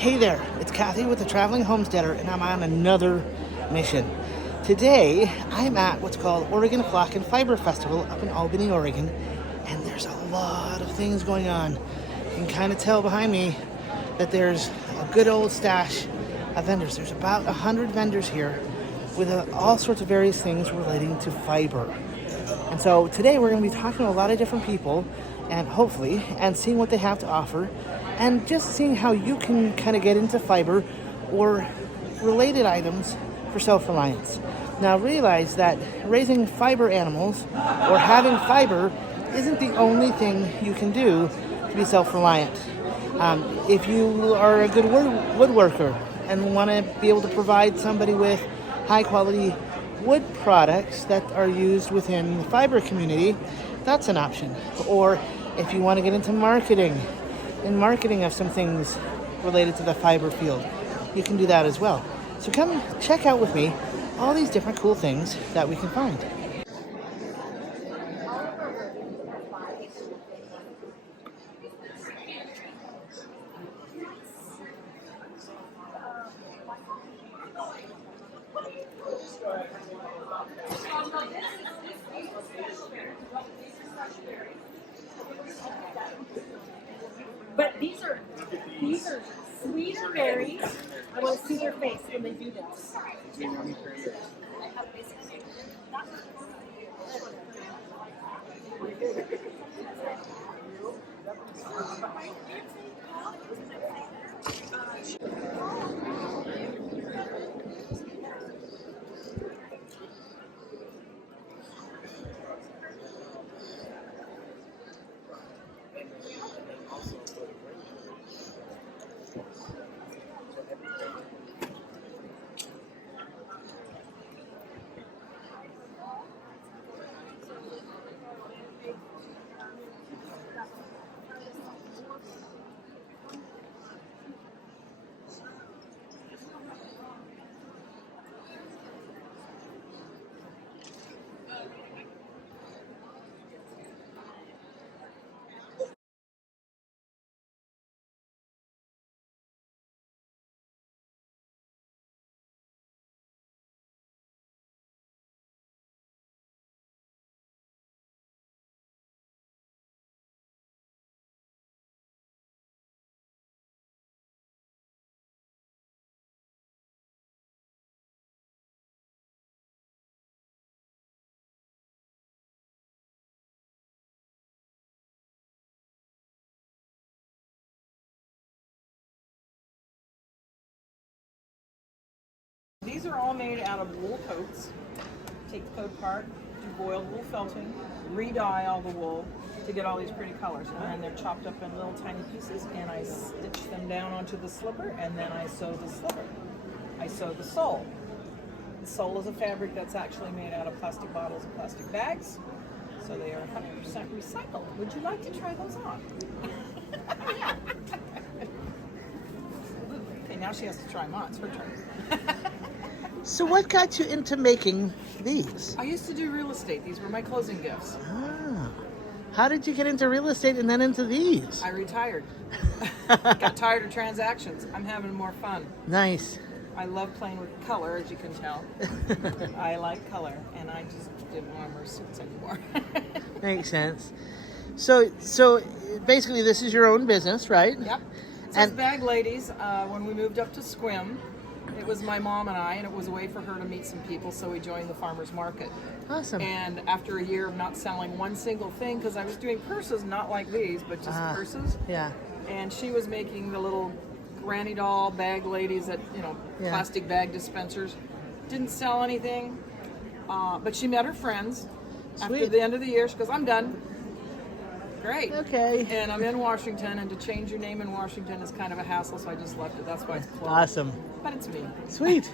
Hey there, it's Kathy with the Traveling Homesteader, and I'm on another mission. Today, I'm at what's called Oregon Flock and Fiber Festival up in Albany, Oregon, and there's a lot of things going on. You can kind of tell behind me that there's a good old stash of vendors. There's about 100 vendors here with all sorts of various things relating to fiber. And so today we're going to be talking to a lot of different people, and hopefully, and seeing what they have to offer, and just seeing how you can kind of get into fiber or related items for self-reliance. Now realize that raising fiber animals or having fiber isn't the only thing you can do to be self-reliant. If you are a good woodworker and want to be able to provide somebody with high-quality wood products that are used within the fiber community, that's an option. Or if you want to get into marketing of some things related to the fiber field, you can do that as well. So come check out with me all these different cool things that we can find. But these are sweeter berries. I want to see their face when they do this. These are all made out of wool coats. Take the coat apart, do boiled wool felting, re-dye all the wool to get all these pretty colors. And they're chopped up in little tiny pieces, and I stitch them down onto the slipper, and then I sew the slipper. I sew the sole. The sole is a fabric that's actually made out of plastic bottles and plastic bags, so they are 100% recycled. Would you like to try those on? Okay, now she has to try them on. It's her turn. So what got you into making these? I used to do real estate. These were my closing gifts. Ah, how did you get into real estate and then into these? I retired. Got tired of transactions. I'm having more fun. Nice. I love playing with color, as you can tell. I like color, and I just didn't want to wear suits anymore. Makes sense. So basically this is your own business, right? Yep. It says Bag Ladies. When we moved up to Squim, it was my mom and I, and it was a way for her to meet some people, so we joined the farmer's market. Awesome. And after a year of not selling one single thing, because I was doing purses, not like these, but just purses. Yeah. And she was making the little granny doll bag ladies that, plastic bag dispensers. Didn't sell anything, but she met her friends. Sweet. After the end of the year. She goes, I'm done. Great. Okay. And I'm in Washington, and to change your name in Washington is kind of a hassle, so I just left it. That's why it's closed. Awesome. But it's me. Sweet.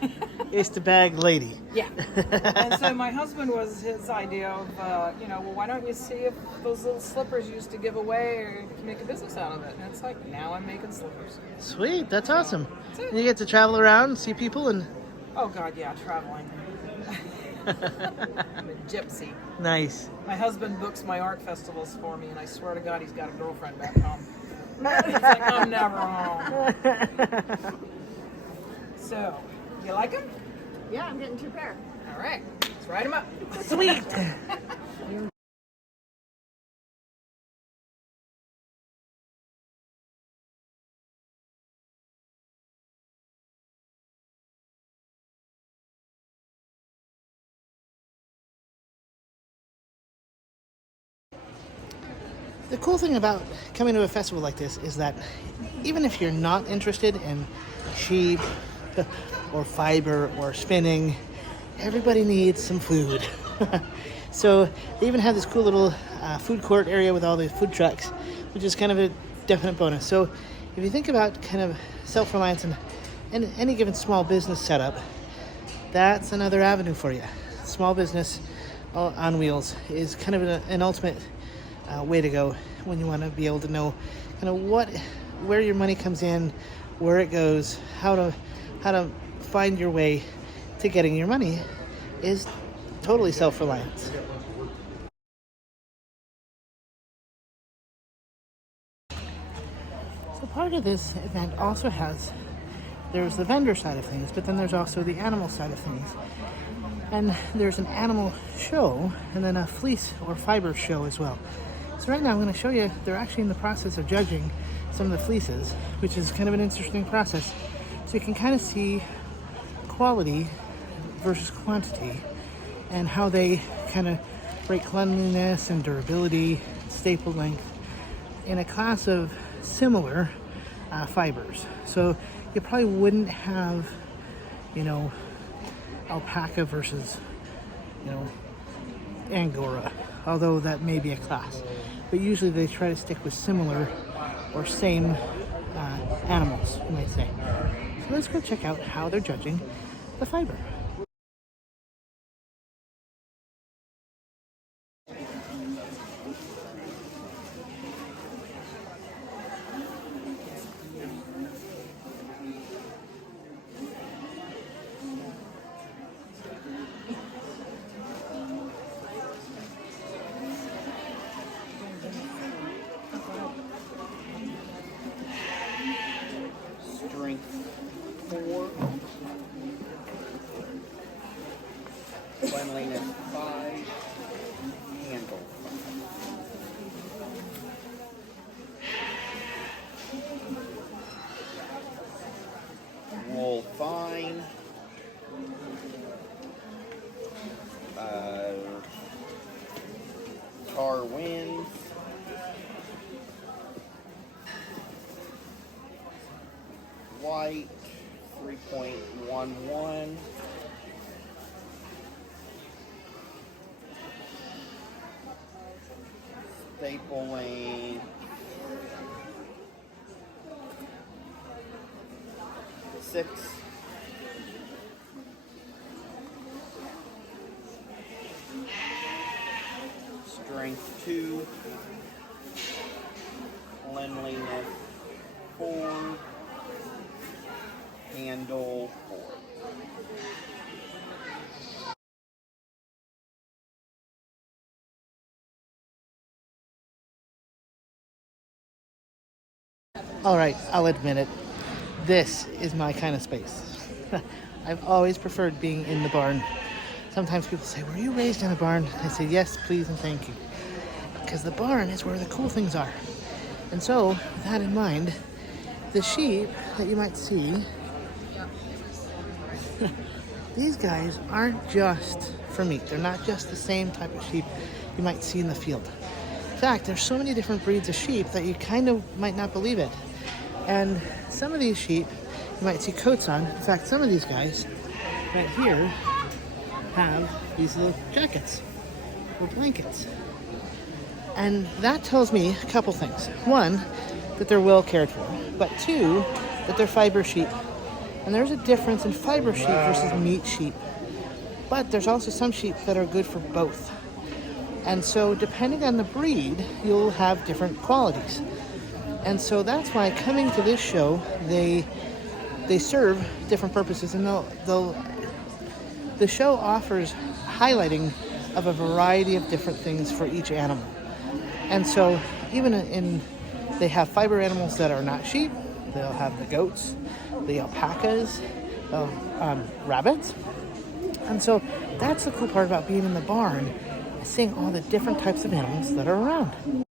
It's the bag lady. Yeah. And so my husband was his idea of, well, why don't we see if those little slippers you used to give away, or you can make a business out of it? And it's like, now I'm making slippers. Sweet. That's awesome. That's it. And you get to travel around, see people, and... Oh, God, yeah, traveling. I'm a gypsy. Nice. My husband books my art festivals for me, and I swear to God he's got a girlfriend back home. He's like, I'm never home. So, you like them? Yeah, I'm getting 2 pair. All right, let's write them up. Sweet. The cool thing about coming to a festival like this is that even if you're not interested in sheep or fiber or spinning, everybody needs some food. So they even have this cool little food court area with all the food trucks, which is kind of a definite bonus. So if you think about kind of self-reliance and any given small business setup, that's another avenue for you. Small business on wheels is kind of an ultimate way to go when you want to be able to know kind of where your money comes in, where it goes, how to find your way to getting your money is totally self-reliance. So part of this event also there's the vendor side of things, but then there's also the animal side of things. And there's an animal show and then a fleece or fiber show as well. So right now I'm going to show you, they're actually in the process of judging some of the fleeces, which is kind of an interesting process. So you can kind of see quality versus quantity and how they kind of rate cleanliness and durability, staple length in a class of similar fibers. So you probably wouldn't have, alpaca versus, Angora, although that may be a class. But usually they try to stick with similar or same animals, you might say. So let's go check out how they're judging the fiber. Strength 4, cleanliness 5, handle 5. Wool fine. Car wins. White 3.11. Staple lane 6. Strength 2. Cleanliness 4. Handle 4. All right, I'll admit it. This is my kind of space. I've always preferred being in the barn. Sometimes people say, were you raised in a barn? I say, yes, please, and thank you. Because the barn is where the cool things are. And so, with that in mind, the sheep that you might see, these guys aren't just for meat. They're not just the same type of sheep you might see in the field. In fact, there's so many different breeds of sheep that you kind of might not believe it. And some of these sheep you might see coats on. In fact, some of these guys right here have these little jackets or blankets. And that tells me a couple things. One, that they're well cared for. But two, that they're fiber sheep. And there's a difference in fiber sheep versus meat sheep. But there's also some sheep that are good for both. And so depending on the breed, you'll have different qualities. And so that's why coming to this show, they serve different purposes, and the show offers highlighting of a variety of different things for each animal. And so even in They have fiber animals that are not sheep. They'll have the goats, the alpacas, rabbits. And so that's the cool part about being in the barn, seeing all the different types of animals that are around.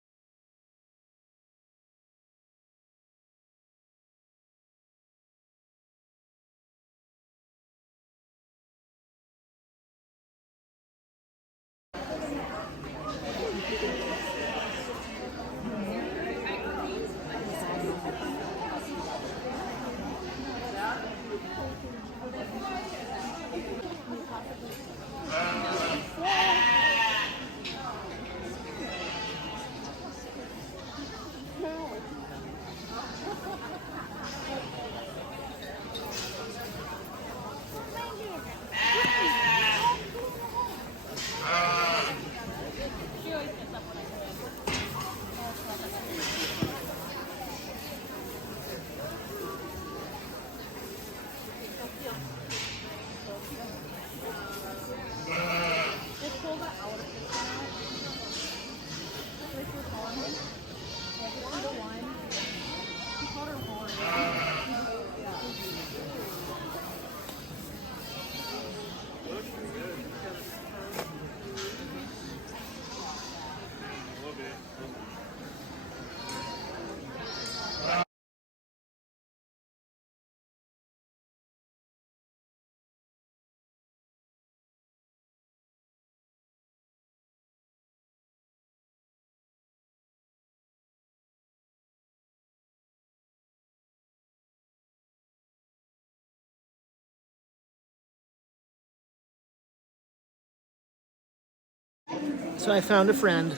So I found a friend.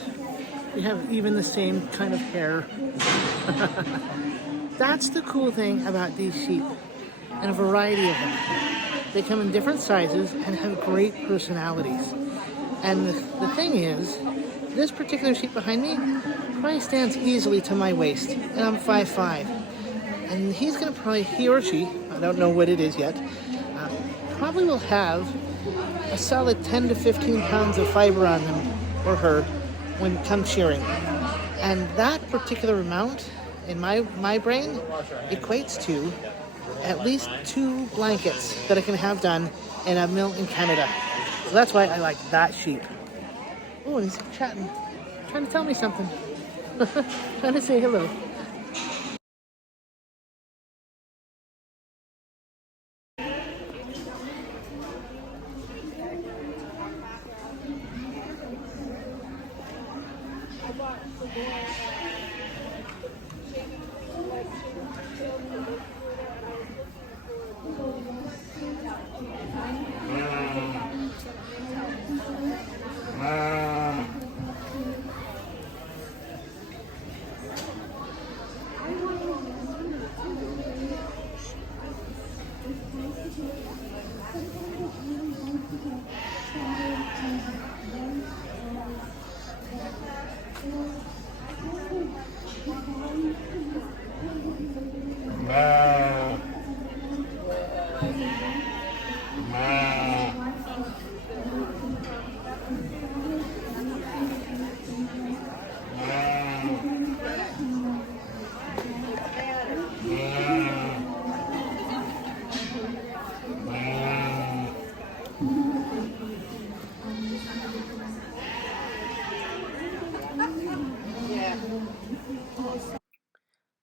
We have even the same kind of hair. That's the cool thing about these sheep, and a variety of them. They come in different sizes and have great personalities. And the thing is, this particular sheep behind me probably stands easily to my waist, and I'm 5'5". And he's gonna probably, he or she, I don't know what it is yet, probably will have a solid 10 to 15 pounds of fiber on them or her when it comes shearing. And that particular amount in my brain equates to at least 2 blankets that I can have done in a mill in Canada. So that's why I like that sheep. Oh, and he's chatting, trying to tell me something. Trying to say hello.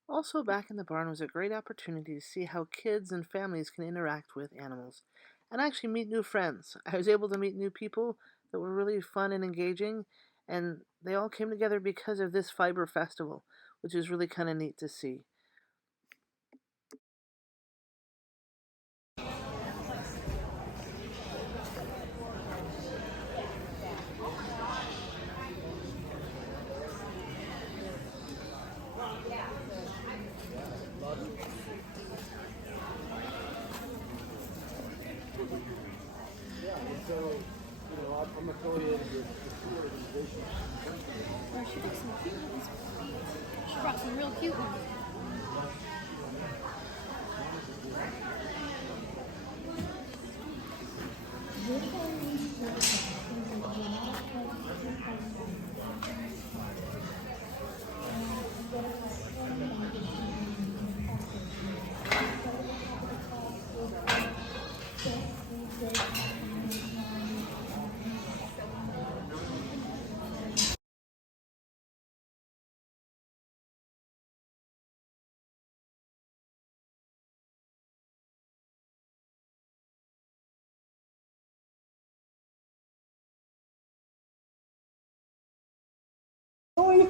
Also, back in the barn was a great opportunity to see how kids and families can interact with animals and actually meet new friends. I was able to meet new people that were really fun and engaging, and they all came together because of this fiber festival, which is really kind of neat to see. I'm affiliated with two organizations. Or she took some cute ones. She brought some real cute ones.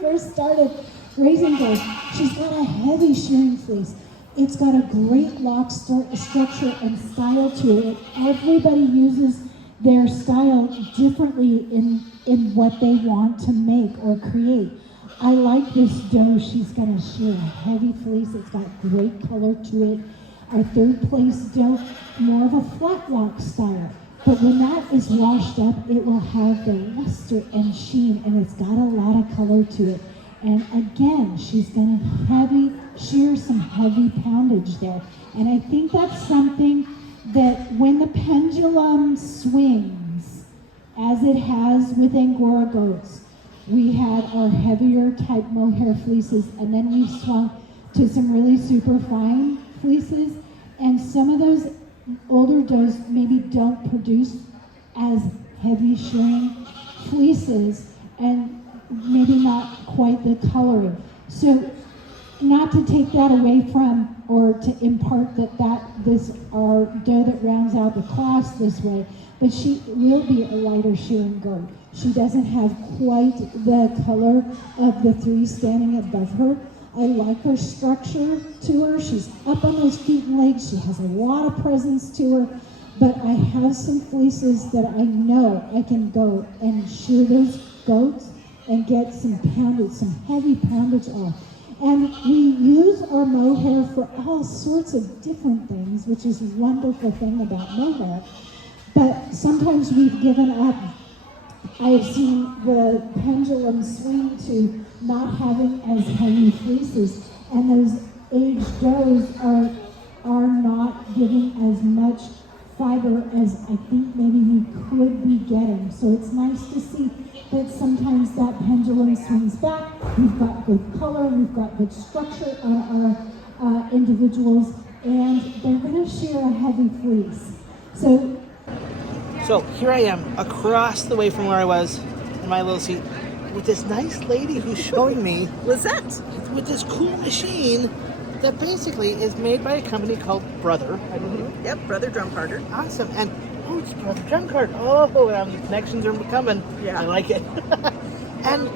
first started raising goats. She's got a heavy shearing fleece. It's got a great lock structure and style to it. Everybody uses their style differently in what they want to make or create. I like this doe. She's gonna shear a heavy fleece. It's got great color to it. Our third place doe, more of a flat lock style. But when that is washed up, it will have the luster and sheen, and it's got a lot of color to it. And again, she's gonna shear some heavy poundage there. And I think that's something that when the pendulum swings, as it has with Angora goats, we had our heavier type mohair fleeces, and then we swung to some really super fine fleeces. And some of those older does maybe don't produce as heavy shearing fleeces and maybe not quite the coloring. So not to take that away from or to impart this our doe that rounds out the class this way, but she will be a lighter shearing goat. She doesn't have quite the color of the three standing above her. I like her structure to her. She's up on those feet and legs. She has a lot of presence to her. But I have some fleeces that I know I can go and shear those goats and get some poundage, some heavy poundage off. And we use our mohair for all sorts of different things, which is a wonderful thing about mohair. But sometimes we've given up. I've seen the pendulum swing to not having as heavy fleeces, and those aged does are not giving as much fiber as I think maybe we could be getting. So it's nice to see that sometimes that pendulum swings back. We've got good color, we've got good structure on our individuals, and they're going to share a heavy fleece. So here I am, across the way from where I was in my little seat, with this nice lady who's showing me Lizette. with this cool machine that basically is made by a company called Brother, I believe. Yep, Brother Drum Carter. Awesome. And it's Brother Drum Cart. Oh, the connections are coming. Yeah. I like it. And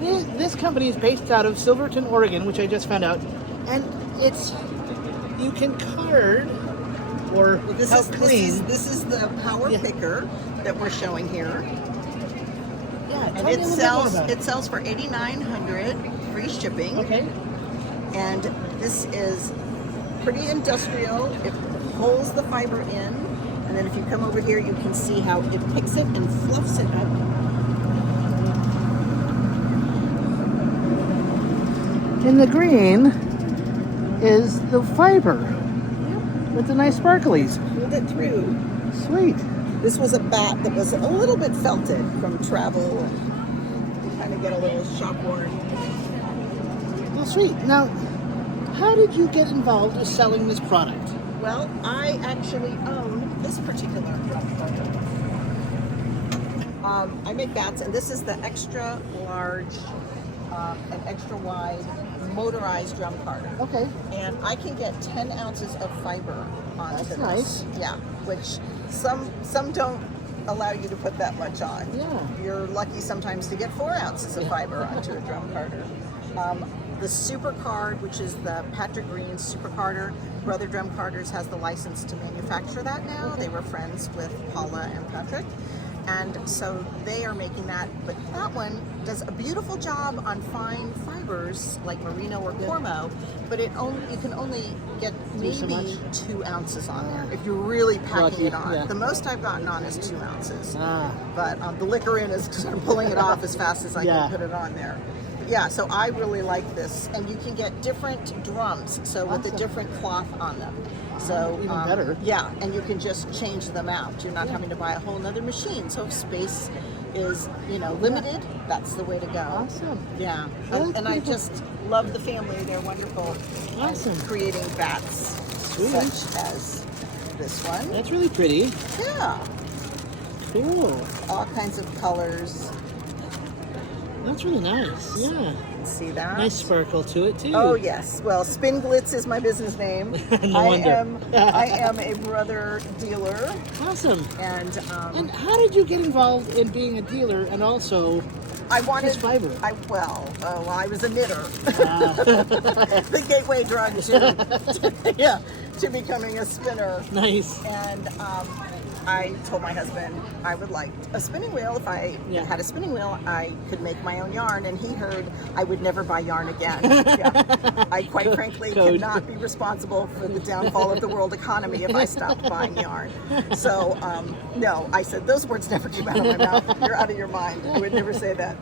this company is based out of Silverton, Oregon, which I just found out. And you can card or help clean. This is the power picker that we're showing here. Yeah, And tell me a little bit more about it sells for $8,900 free shipping. Okay. And this is pretty industrial. It pulls the fiber in, and then if you come over here, you can see how it picks it and fluffs it up. In the green is the fiber with the nice sparklies. Pulled it through. Sweet. This was a bat that was a little bit felted from travel, and you kind of get a little shock worn. Well, sweet. Now, how did you get involved with selling this product? Well, I actually own this particular drum carter. I make bats, and this is the extra large and extra wide motorized drum carter. Okay. And I can get 10 ounces of fiber onto That's this. nice. Yeah, which some don't allow you to put that much on. Yeah. You're lucky sometimes to get 4 ounces of fiber onto a drum carter. The Super Card, which is the Patrick Green Super Carter, Brother Drum Carters has the license to manufacture that now. They were friends with Paula and Patrick. And so they are making that, but that one does a beautiful job on fine fibers like merino or cormo, but you can only get maybe 2 ounces on there if you're really packing Lucky, it on. yeah. The most I've gotten on is 2 ounces, Ah. but the liquor in is sort of pulling it off as fast as I Yeah. can put it on there. Yeah, so I really like this, and you can get different drums, so with a Awesome. different cloth on them. So Even better. Yeah, and you can just change them out. You're not having to buy a whole nother machine. So if space is limited, that's the way to go. Awesome. Yeah, Well, that's and I pretty cool. just love the family. They're wonderful. Awesome. And creating bats Sweet. such as this one. That's really pretty. Yeah, Cool. all kinds of colors. That's really nice. Yeah. See that? Nice sparkle to it too. Oh yes. Well, Spin Glitz is my business name. No wonder. I am a Brother dealer, Awesome. and And how did you get involved in being a dealer and also I wanted Just fiber. I was a knitter. Ah. The gateway drug to yeah, to becoming a spinner. Nice. And I told my husband I would like a spinning wheel. If I Yeah. had a spinning wheel, I could make my own yarn. And he heard I would never buy yarn again. Yeah. I quite frankly Code. cannot be responsible for the downfall of the world economy if I stopped buying yarn. So no, I said those words never came out of my mouth. You're out of your mind. I would never say that.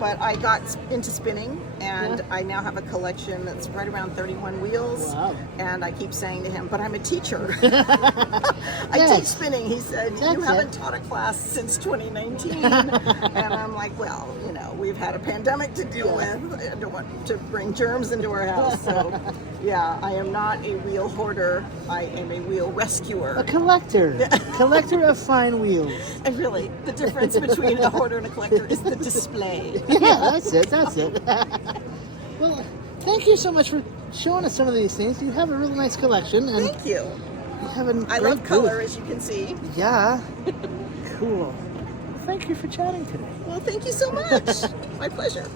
But I got into spinning, and Yeah. I now have a collection that's right around 31 wheels. Wow. And I keep saying to him, but I'm a teacher. I Yes. teach spinning. He said, That's you haven't it. taught a class since 2019. And I'm like, well, we've had a pandemic to deal with. I don't want to bring germs into our house. So, yeah, I am not a wheel hoarder. I am a wheel A rescuer. collector. Collector of fine wheels. And really, the difference between a hoarder and a collector is the display. Yeah, that's it. That's it. Well, thank you so much for showing us some of these things. You have a really nice collection, and Thank you. you have a I great love color, booth. as you can see. Yeah. Cool. Thank you for chatting today. Well, thank you so much. My pleasure.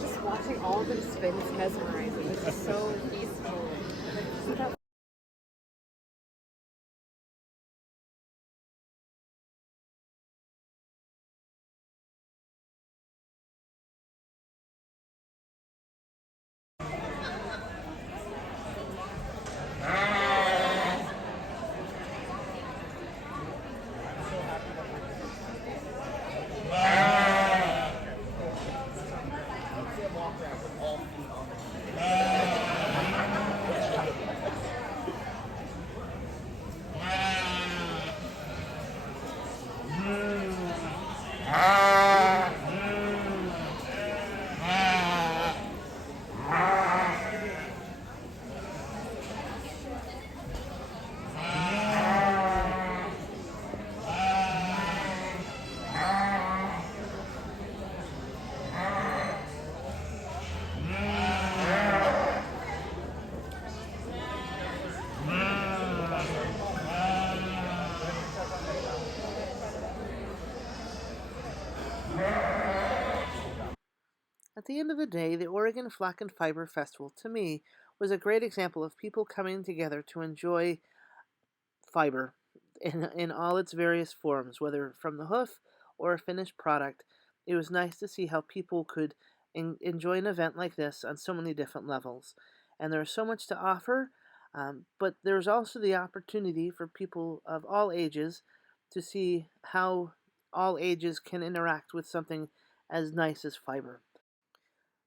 Just watching all of them spin is mesmerizing. It's just so peaceful. See that At the end of the day, the Oregon Flock and Fiber Festival, to me, was a great example of people coming together to enjoy fiber in all its various forms, whether from the hoof or a finished product. It was nice to see how people could enjoy an event like this on so many different levels. And there's so much to offer, but there's also the opportunity for people of all ages to see how all ages can interact with something as nice as fiber.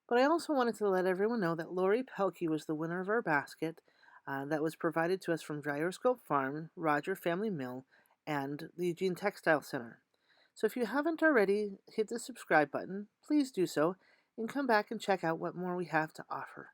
But I also wanted to let everyone know that Lori Pelkey was the winner of our basket that was provided to us from Gyroscope Farm, Roger Family Mill, and the Eugene Textile Center. So if you haven't already hit the subscribe button, please do so and come back and check out what more we have to offer.